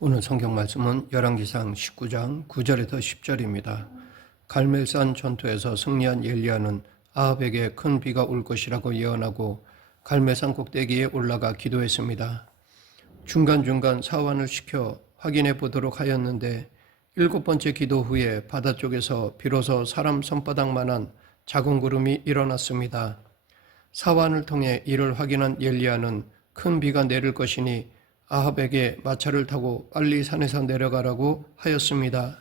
오늘 성경 말씀은 열왕기상 19장 9절에서 10절입니다. 갈멜산 전투에서 승리한 엘리야는 아합에게 큰 비가 올 것이라고 예언하고 갈멜산 꼭대기에 올라가 기도했습니다. 중간중간 사환을 시켜 확인해 보도록 하였는데 7번째 기도 후에 바다 쪽에서 비로소 사람 손바닥만한 작은 구름이 일어났습니다. 사환을 통해 이를 확인한 엘리야는 큰 비가 내릴 것이니 아합에게 마차를 타고 빨리 산에서 내려가라고 하였습니다.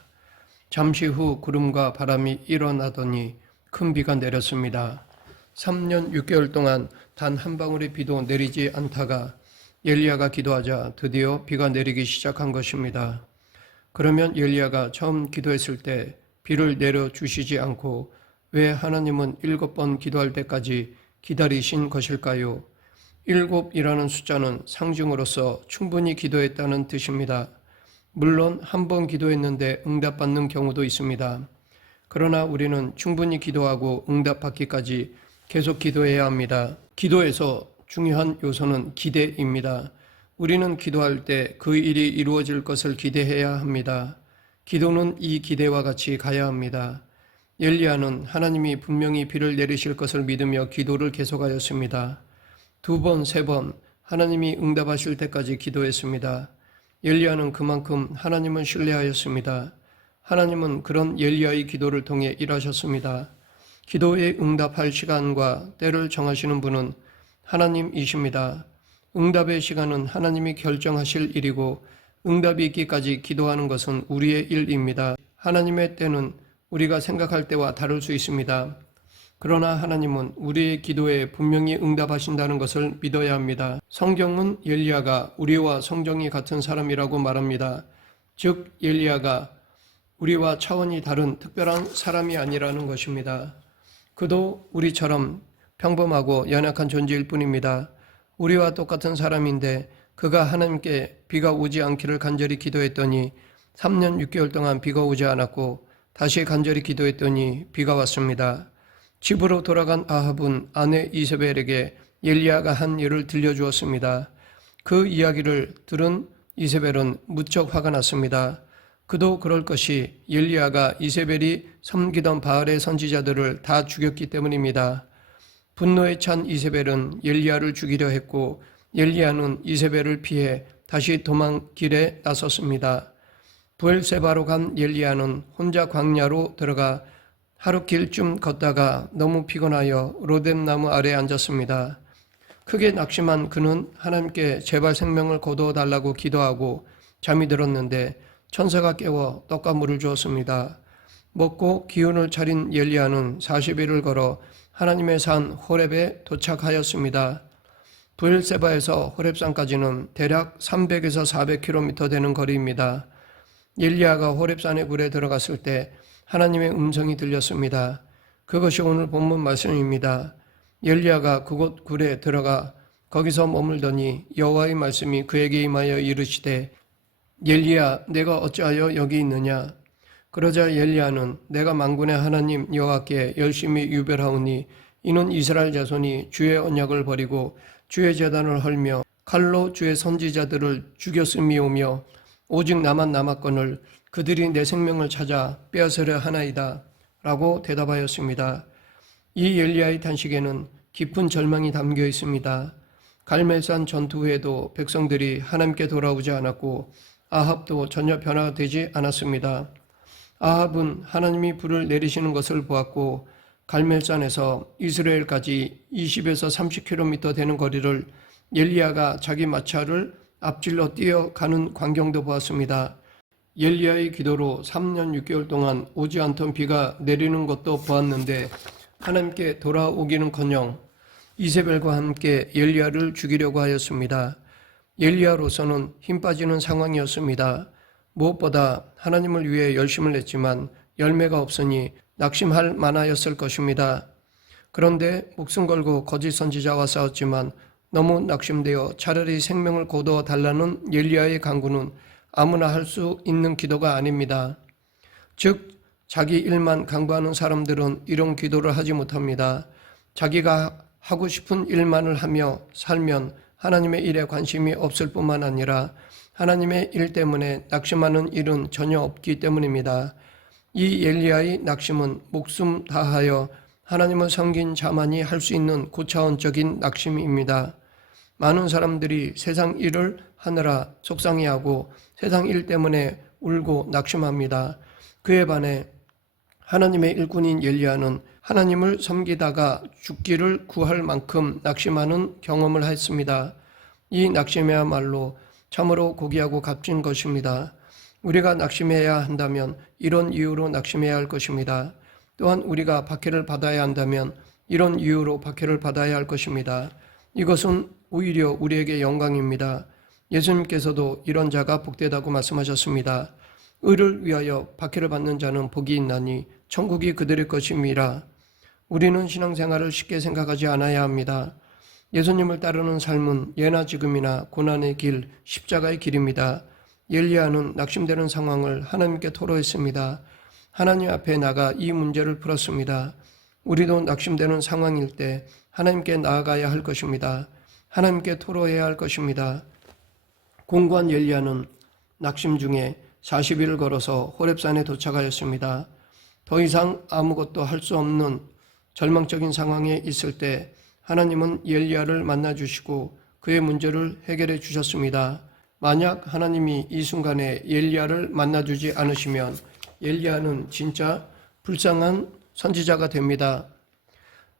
잠시 후 구름과 바람이 일어나더니 큰 비가 내렸습니다. 3년 6개월 동안 단 한 방울의 비도 내리지 않다가 엘리야가 기도하자 드디어 비가 내리기 시작한 것입니다. 그러면 엘리야가 처음 기도했을 때 비를 내려주시지 않고 왜 하나님은 7번 기도할 때까지 기다리신 것일까요? 7이라는 숫자는 상징으로서 충분히 기도했다는 뜻입니다. 물론 한 번 기도했는데 응답받는 경우도 있습니다. 그러나 우리는 충분히 기도하고 응답받기까지 계속 기도해야 합니다. 기도에서 중요한 요소는 기대입니다. 우리는 기도할 때 그 일이 이루어질 것을 기대해야 합니다. 기도는 이 기대와 같이 가야 합니다. 엘리야는 하나님이 분명히 비를 내리실 것을 믿으며 기도를 계속하였습니다. 2번, 3번 하나님이 응답하실 때까지 기도했습니다. 엘리야는 그만큼 하나님을 신뢰하였습니다. 하나님은 그런 엘리야의 기도를 통해 일하셨습니다. 기도에 응답할 시간과 때를 정하시는 분은 하나님이십니다. 응답의 시간은 하나님이 결정하실 일이고 응답이 있기까지 기도하는 것은 우리의 일입니다. 하나님의 때는 우리가 생각할 때와 다를 수 있습니다. 그러나 하나님은 우리의 기도에 분명히 응답하신다는 것을 믿어야 합니다. 성경은 엘리야가 우리와 성정이 같은 사람이라고 말합니다. 즉 엘리야가 우리와 차원이 다른 특별한 사람이 아니라는 것입니다. 그도 우리처럼 평범하고 연약한 존재일 뿐입니다. 우리와 똑같은 사람인데 그가 하나님께 비가 오지 않기를 간절히 기도했더니 3년 6개월 동안 비가 오지 않았고 다시 간절히 기도했더니 비가 왔습니다. 집으로 돌아간 아합은 아내 이세벨에게 엘리야가 한 일을 들려주었습니다. 그 이야기를 들은 이세벨은 무척 화가 났습니다. 그도 그럴 것이 엘리야가 이세벨이 섬기던 바알의 선지자들을 다 죽였기 때문입니다. 분노에 찬 이세벨은 엘리야를 죽이려 했고 엘리야는 이세벨을 피해 다시 도망길에 나섰습니다. 브엘세바로 간 엘리야는 혼자 광야로 들어가 하루 길쯤 걷다가 너무 피곤하여 로뎀나무 아래에 앉았습니다. 크게 낙심한 그는 하나님께 제발 생명을 거두어 달라고 기도하고 잠이 들었는데 천사가 깨워 떡과 물을 주었습니다. 먹고 기운을 차린 엘리야는 40일을 걸어 하나님의 산 호렙에 도착하였습니다. 브엘세바에서 호렙산까지는 대략 300에서 400km 되는 거리입니다. 엘리야가 호렙산의 굴에 들어갔을 때 하나님의 음성이 들렸습니다. 그것이 오늘 본문 말씀입니다. 엘리야가 그곳 굴에 들어가 거기서 머물더니 여호와의 말씀이 그에게 임하여 이르시되 엘리야 내가 어찌하여 여기 있느냐. 그러자 엘리야는 내가 만군의 하나님 여호와께 열심히 유별하오니 이는 이스라엘 자손이 주의 언약을 버리고 주의 제단을 헐며 칼로 주의 선지자들을 죽였음이오며 오직 나만 남았거늘 그들이 내 생명을 찾아 빼앗으려 하나이다 라고 대답하였습니다. 이 엘리야의 탄식에는 깊은 절망이 담겨 있습니다. 갈멜산 전투 후에도 백성들이 하나님께 돌아오지 않았고 아합도 전혀 변화가 되지 않았습니다. 아합은 하나님이 불을 내리시는 것을 보았고 갈멜산에서 이스라엘까지 20에서 30km 되는 거리를 엘리야가 자기 마차를 앞질러 뛰어가는 광경도 보았습니다. 엘리야의 기도로 3년 6개월 동안 오지 않던 비가 내리는 것도 보았는데 하나님께 돌아오기는커녕 이세벨과 함께 엘리야를 죽이려고 하였습니다. 엘리야로서는 힘 빠지는 상황이었습니다. 무엇보다 하나님을 위해 열심을 냈지만 열매가 없으니 낙심할 만하였을 것입니다. 그런데 목숨 걸고 거짓 선지자와 싸웠지만 너무 낙심되어 차라리 생명을 거두어 달라는 엘리야의 간구는 아무나 할 수 있는 기도가 아닙니다. 즉 자기 일만 강구하는 사람들은 이런 기도를 하지 못합니다. 자기가 하고 싶은 일만을 하며 살면 하나님의 일에 관심이 없을 뿐만 아니라 하나님의 일 때문에 낙심하는 일은 전혀 없기 때문입니다. 이 엘리야의 낙심은 목숨 다하여 하나님을 섬긴 자만이 할 수 있는 고차원적인 낙심입니다. 많은 사람들이 세상 일을 하느라 속상해하고 세상 일 때문에 울고 낙심합니다. 그에 반해 하나님의 일꾼인 엘리야는 하나님을 섬기다가 죽기를 구할 만큼 낙심하는 경험을 했습니다. 이 낙심이야말로 참으로 고귀하고 값진 것입니다. 우리가 낙심해야 한다면 이런 이유로 낙심해야 할 것입니다. 또한 우리가 박해를 받아야 한다면 이런 이유로 박해를 받아야 할 것입니다. 이것은 오히려 우리에게 영광입니다. 예수님께서도 이런 자가 복되다고 말씀하셨습니다. 의를 위하여 박해를 받는 자는 복이 있나니 천국이 그들의 것임이라. 우리는 신앙생활을 쉽게 생각하지 않아야 합니다. 예수님을 따르는 삶은 예나 지금이나 고난의 길, 십자가의 길입니다. 엘리야는 낙심되는 상황을 하나님께 토로했습니다. 하나님 앞에 나가 이 문제를 풀었습니다. 우리도 낙심되는 상황일 때 하나님께 나아가야 할 것입니다. 하나님께 토로해야 할 것입니다. 공고한 엘리야는 낙심 중에 40일을 걸어서 호렙산에 도착하였습니다. 더 이상 아무것도 할 수 없는 절망적인 상황에 있을 때 하나님은 엘리야를 만나주시고 그의 문제를 해결해 주셨습니다. 만약 하나님이 이 순간에 엘리야를 만나주지 않으시면 엘리야는 진짜 불쌍한 선지자가 됩니다.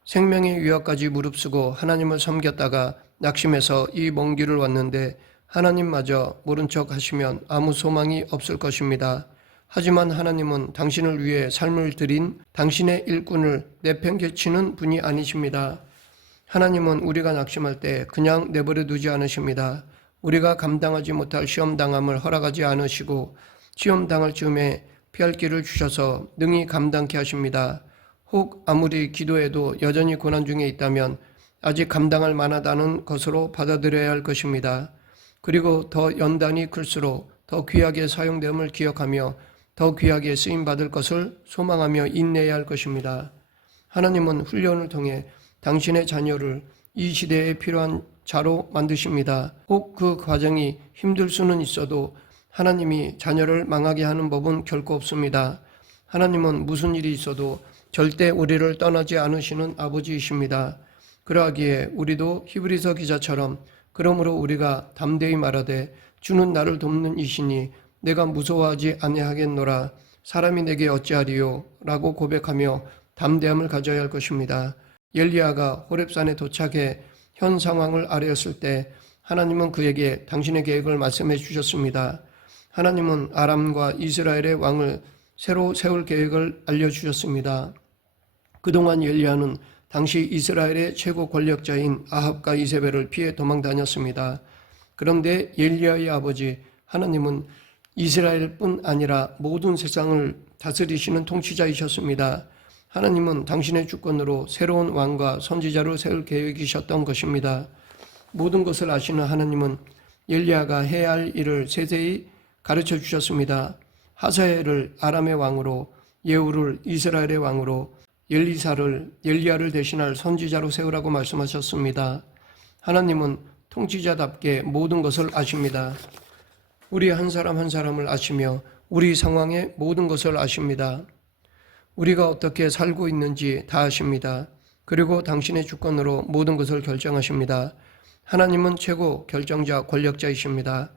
생명의 위협까지 무릅쓰고 하나님을 섬겼다가 낙심해서 이 먼 길을 왔는데 하나님마저 모른 척 하시면 아무 소망이 없을 것입니다. 하지만 하나님은 당신을 위해 삶을 드린 당신의 일꾼을 내팽개치는 분이 아니십니다. 하나님은 우리가 낙심할 때 그냥 내버려 두지 않으십니다. 우리가 감당하지 못할 시험당함을 허락하지 않으시고 시험당할 즈음에 피할 길을 주셔서 능히 감당케 하십니다. 혹 아무리 기도해도 여전히 고난 중에 있다면 아직 감당할 만하다는 것으로 받아들여야 할 것입니다. 그리고 더 연단이 클수록 더 귀하게 사용됨을 기억하며 더 귀하게 쓰임받을 것을 소망하며 인내해야 할 것입니다. 하나님은 훈련을 통해 당신의 자녀를 이 시대에 필요한 자로 만드십니다. 혹 그 과정이 힘들 수는 있어도 하나님이 자녀를 망하게 하는 법은 결코 없습니다. 하나님은 무슨 일이 있어도 절대 우리를 떠나지 않으시는 아버지이십니다. 그러하기에 우리도 히브리서 기자처럼 그러므로 우리가 담대히 말하되 주는 나를 돕는 이시니 내가 무서워하지 아니하겠노라. 사람이 내게 어찌하리요? 라고 고백하며 담대함을 가져야 할 것입니다. 엘리야가 호렙산에 도착해 현 상황을 아뢰었을 때 하나님은 그에게 당신의 계획을 말씀해 주셨습니다. 하나님은 아람과 이스라엘의 왕을 새로 세울 계획을 알려주셨습니다. 그동안 엘리야는 당시 이스라엘의 최고 권력자인 아합과 이세벨을 피해 도망 다녔습니다. 그런데 엘리야의 아버지 하나님은 이스라엘뿐 아니라 모든 세상을 다스리시는 통치자이셨습니다. 하나님은 당신의 주권으로 새로운 왕과 선지자를 세울 계획이셨던 것입니다. 모든 것을 아시는 하나님은 엘리야가 해야 할 일을 세세히 가르쳐 주셨습니다. 하사엘을 아람의 왕으로, 예후를 이스라엘의 왕으로, 엘리야를 대신할 선지자로 세우라고 말씀하셨습니다. 하나님은 통치자답게 모든 것을 아십니다. 우리 한 사람 한 사람을 아시며 우리 상황의 모든 것을 아십니다. 우리가 어떻게 살고 있는지 다 아십니다. 그리고 당신의 주권으로 모든 것을 결정하십니다. 하나님은 최고 결정자, 권력자이십니다.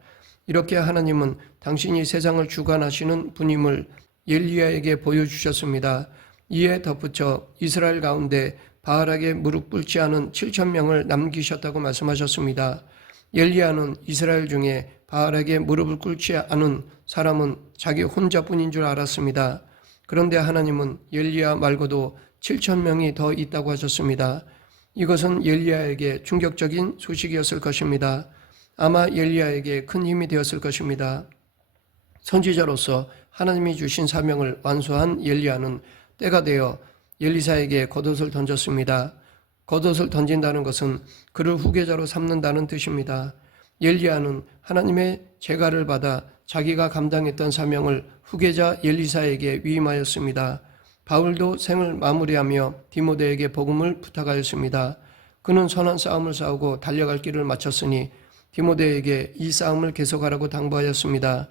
이렇게 하나님은 당신이 세상을 주관하시는 분임을 엘리야에게 보여주셨습니다. 이에 덧붙여 이스라엘 가운데 바알에게 무릎 꿇지 않은 7,000명을 남기셨다고 말씀하셨습니다. 엘리야는 이스라엘 중에 바알에게 무릎을 꿇지 않은 사람은 자기 혼자뿐인 줄 알았습니다. 그런데 하나님은 엘리야 말고도 7,000명이 더 있다고 하셨습니다. 이것은 엘리야에게 충격적인 소식이었을 것입니다. 아마 엘리야에게 큰 힘이 되었을 것입니다. 선지자로서 하나님이 주신 사명을 완수한 엘리야는 때가 되어 엘리사에게 겉옷을 던졌습니다. 겉옷을 던진다는 것은 그를 후계자로 삼는다는 뜻입니다. 엘리야는 하나님의 제가를 받아 자기가 감당했던 사명을 후계자 엘리사에게 위임하였습니다. 바울도 생을 마무리하며 디모데에게 복음을 부탁하였습니다. 그는 선한 싸움을 싸우고 달려갈 길을 마쳤으니 디모데에게 이 싸움을 계속하라고 당부하였습니다.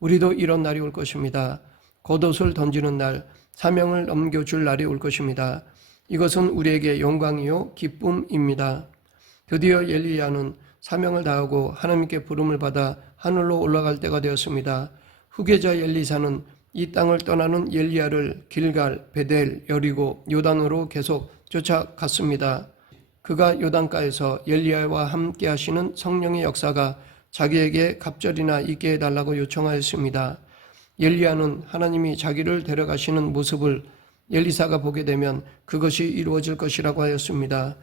우리도 이런 날이 올 것입니다. 겉옷을 던지는 날, 사명을 넘겨줄 날이 올 것입니다. 이것은 우리에게 영광이요 기쁨입니다. 드디어 엘리야는 사명을 다하고 하나님께 부름을 받아 하늘로 올라갈 때가 되었습니다. 후계자 엘리사는 이 땅을 떠나는 엘리야를 길갈, 베델, 여리고, 요단으로 계속 쫓아갔습니다. 그가 요단가에서 엘리야와 함께 하시는 성령의 역사가 자기에게 갑절이나 있게 해달라고 요청하였습니다. 엘리야는 하나님이 자기를 데려가시는 모습을 엘리사가 보게 되면 그것이 이루어질 것이라고 하였습니다.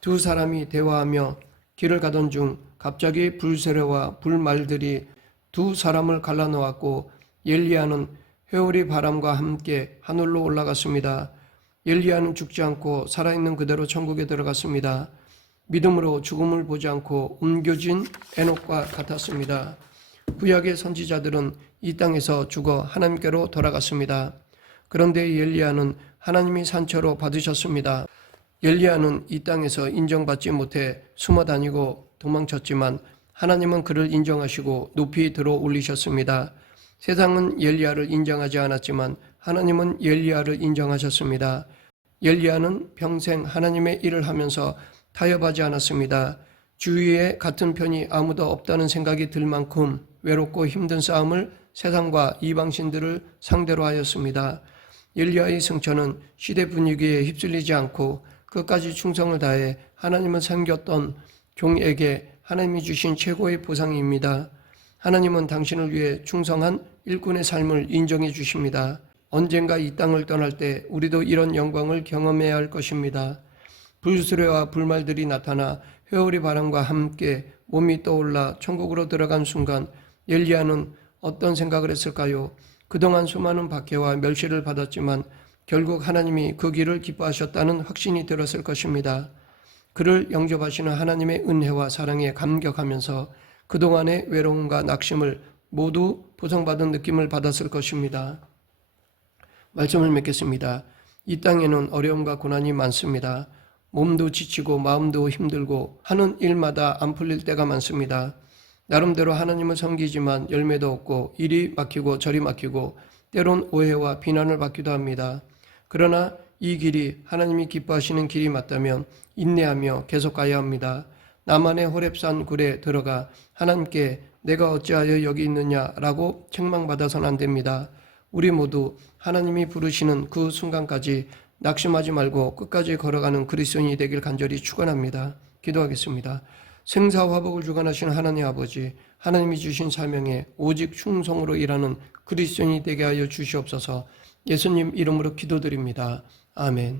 두 사람이 대화하며 길을 가던 중 갑자기 불세례와 불말들이 두 사람을 갈라놓았고 엘리야는 회오리 바람과 함께 하늘로 올라갔습니다. 엘리야는 죽지 않고 살아있는 그대로 천국에 들어갔습니다. 믿음으로 죽음을 보지 않고 옮겨진 에녹과 같았습니다. 구약의 선지자들은 이 땅에서 죽어 하나님께로 돌아갔습니다. 그런데 엘리야는 하나님이 산처로 받으셨습니다. 엘리야는 이 땅에서 인정받지 못해 숨어 다니고 도망쳤지만 하나님은 그를 인정하시고 높이 들어 올리셨습니다. 세상은 엘리야를 인정하지 않았지만 하나님은 엘리야를 인정하셨습니다. 엘리야는 평생 하나님의 일을 하면서 타협하지 않았습니다. 주위에 같은 편이 아무도 없다는 생각이 들 만큼 외롭고 힘든 싸움을 세상과 이방신들을 상대로 하였습니다. 엘리야의 승천은 시대 분위기에 휩쓸리지 않고 끝까지 충성을 다해 하나님을 섬겼던 종에게 하나님이 주신 최고의 보상입니다. 하나님은 당신을 위해 충성한 일꾼의 삶을 인정해 주십니다. 언젠가 이 땅을 떠날 때 우리도 이런 영광을 경험해야 할 것입니다. 불수레와 불말들이 나타나 회오리 바람과 함께 몸이 떠올라 천국으로 들어간 순간 엘리야는 어떤 생각을 했을까요? 그동안 수많은 박해와 멸시를 받았지만 결국 하나님이 그 길을 기뻐하셨다는 확신이 들었을 것입니다. 그를 영접하시는 하나님의 은혜와 사랑에 감격하면서 그동안의 외로움과 낙심을 모두 보상받은 느낌을 받았을 것입니다. 말씀을 맺겠습니다. 이 땅에는 어려움과 고난이 많습니다. 몸도 지치고 마음도 힘들고 하는 일마다 안 풀릴 때가 많습니다. 나름대로 하나님을 섬기지만 열매도 없고 이리 막히고 저리 막히고 때론 오해와 비난을 받기도 합니다. 그러나 이 길이 하나님이 기뻐하시는 길이 맞다면 인내하며 계속 가야 합니다. 나만의 호렙산 굴에 들어가 하나님께 내가 어찌하여 여기 있느냐라고 책망받아서는 안 됩니다. 우리 모두 하나님이 부르시는 그 순간까지 낙심하지 말고 끝까지 걸어가는 그리스도인이 되길 간절히 축원합니다. 기도하겠습니다. 생사화복을 주관하시는 하나님 아버지, 하나님이 주신 사명에 오직 충성으로 일하는 그리스도인이 되게 하여 주시옵소서. 예수님 이름으로 기도드립니다. 아멘.